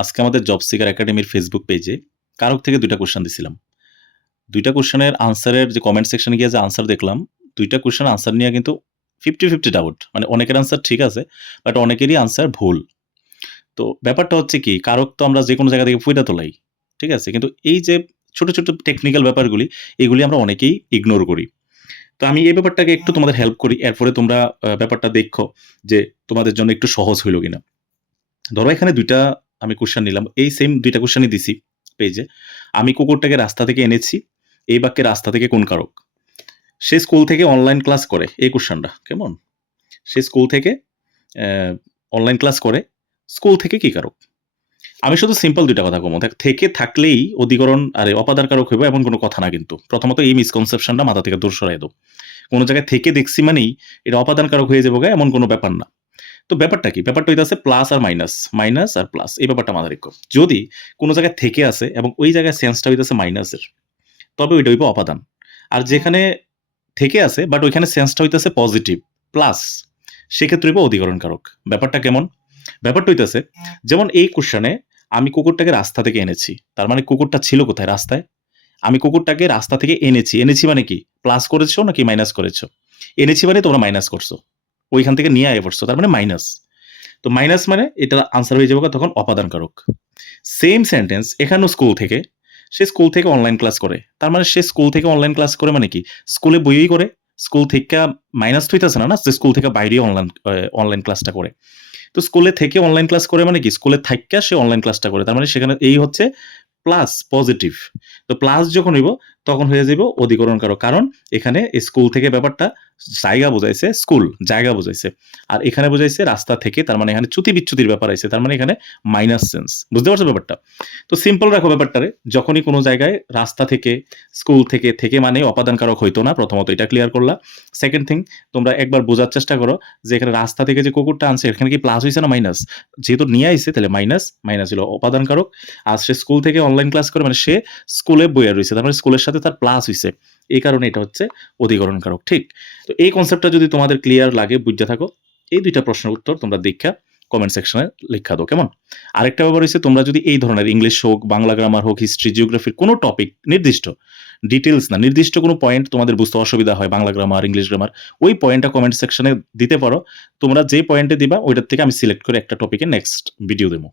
আজকে আমাদের job seeker একাডেমির ফেসবুক পেজে কারক থেকে ২টা কোয়েশ্চেন দিছিলাম। ২টা কোয়েশ্চেনের আনসারের যে কমেন্ট সেকশনে গিয়ে যে আনসার দেখলাম, ২টা কোয়েশ্চেনের আনসার নিয়ে কিন্তু 50-50 ডাউট। মানে অনেকের আনসার ঠিক আছে, বাট অনেকেরই আনসার ভুল। তো ব্যাপারটা হচ্ছে কি, কারক তো আমরা যেকোনো জায়গা থেকে ফুইটা তোলাই। ঠিক আছে? কিন্তু এই যে ছোট, ছোট টেকনিক্যাল ব্যাপারগুলি, এগুলি আমরা অনেকেই ইগনোর করি। তো আমি এই ব্যাপারটাকে একটু তোমাদের হেল্প করি। এরপরে তোমরা ব্যাপারটা দেখো যে তোমাদের জন্য একটু সহজ হইল কিনা। ধরো এখানে ২ টা আমি কোয়েশ্চেন নিলাম। এই সেম ২ টা কোয়েশ্চেনই দিছি পেজে। আমি কুকুরটাকে রাস্তা থেকে এনেছি। এই বাক্যে রাস্তা থেকে কোন কারক? সে স্কুল থেকে অনলাইন ক্লাস করে। এই কোয়েশ্চেনটা কেমন? সে স্কুল থেকে অ্যা অনলাইন ক্লাস করে। স্কুল থেকে কি কারক? আমি শুধু সিম্পল ২ টা কথা কমু। থেকে থাকলেই অধিকরণ আরে অপাদান কারক হইব এমন কোনো কথা না কিন্তু। প্রথমত এই মিসকনসেপশনটা মাথা থেকে দূর সরাইয়া দাও। কোন জায়গায় থেকে দেখছি মানেই এটা অপাদান কারক হয়ে যাবো গা এমন কোনো ব্যাপার না। তো ব্যাপারটা কি? ব্যাপারটা হইতাছে প্লাস আর মাইনাস, মাইনাস আর প্লাস এই ব্যাপারটা মাথায় রেখো। যদি কোন জায়গায় থেকে আছে এবং ওই জায়গায় সেন্সটা হইতাছে মাইনাসের, তবে ওইটা হইব অপাদান। আর যেখানে থেকে আছে বাট ওইখানে সেন্সটা হইতাছে পজিটিভ, প্লাস সেক্ষেত্রে হইব অধিকরণ কারক। ব্যাপারটা কেমন? ব্যাপারটা হইতাছে যেমন এই কোয়েশ্চেনে আমি কুকুরটাকে রাস্তা থেকে এনেছি। তার মানে কুকুরটা ছিল কোথায়? রাস্তায়। আমি কুকুরটাকে রাস্তা থেকে এনেছি। এনেছি মানে কি? প্লাস করেছো নাকি মাইনাস করেছো? এনেছি মানে তোমরা মাইনাস করছো। ওইখান থেকে নিয়ে আয়া পড়ছো। তার মানে মাইনাস। তো মাইনাস মানে এটার আনসার হয়ে যাবে তখন অপাদান কারক। সেম সেন্টেন্স এখানেও স্কুল থেকে। সে স্কুল থেকে অনলাইন ক্লাস করে। তার মানে সে স্কুল থেকে অনলাইন ক্লাস করে মানে কি? স্কুলে বইই করে। স্কুল থেইকা মাইনাস তো হইতাছে না, না? যে স্কুল থেকে বাইরেই অনলাইন ক্লাসটা করে। তো স্কুলে থেকে অনলাইন ক্লাস করে মানে কি? স্কুলে থাইক্কা সে অনলাইন ক্লাসটা করে। তার মানে সেখানে এই হচ্ছে প্লাস পজিটিভ। তো প্লাস যখন হইব তখন হয়ে যাইব অধিকরণ কারক। কারণ এখানে স্কুল থেকে ব্যাপারটা জায়গা বুঝাইছে, স্কুল জায়গা বুঝাইছে। আর এখানে বুঝাইছে রাস্তা থেকে, তার মানে এখানে চ্যুতি-বিচ্যুতির ব্যাপার আইছে। তার মানে এখানে মাইনাস সেন্স। বুঝতে পারছো ব্যাপারটা? তো সিম্পল রাখো ব্যাপারটারে। যখনই কোন জায়গায় রাস্তা থেকে, স্কুল থেকে, থেকে মানে অপাদান কারক হইতো না। প্রথমত এটা ক্লিয়ার করলা। সেকেন্ড থিং, তোমরা একবার বোঝার চেষ্টা করো যে এখানে রাস্তা থেকে যে কুকুরটা আনছে এখানে কি প্লাস হইছে না মাইনাস? যেহেতু নিয়ে আইছে তাহলে মাইনাস, মাইনাস হলো অপাদান কারক। আর সে স্কুল থেকে অনলাইন ক্লাস করে মানে সে স্কুলে বইয়া রইছে। তার মানে স্কুলের সাথে তার প্লাস হইছে। এই কারণে এটা হচ্ছে অধিকরণ কারক। ঠিক? তো এই কনসেপ্টটা যদি তোমাদের ক্লিয়ার লাগে, বুইঝা থাকো, এই ২ টা প্রশ্নের উত্তর তোমরা দেইখা কমেন্ট সেকশনে লিখা দাও। কেমন? আরেকটা ব্যাপার হইছে তোমরা যদি এই ধরনের ইংলিশ হোক, বাংলা গ্রামার হোক, হিস্ট্রি, জিওগ্রাফির কোন টপিক নির্দিষ্ট, ডিটেইলস না, নির্দিষ্ট কোন পয়েন্ট তোমাদের বুঝতে অসুবিধা হয় বাংলা গ্রামার, ইংলিশ গ্রামার, ওই পয়েন্টটা কমেন্ট সেকশনে দিতে পারো। তোমরা যে পয়েন্টে দিবা ওইটার থেকে আমি সিলেক্ট করে একটা টপিকে নেক্সট ভিডিও দেবো।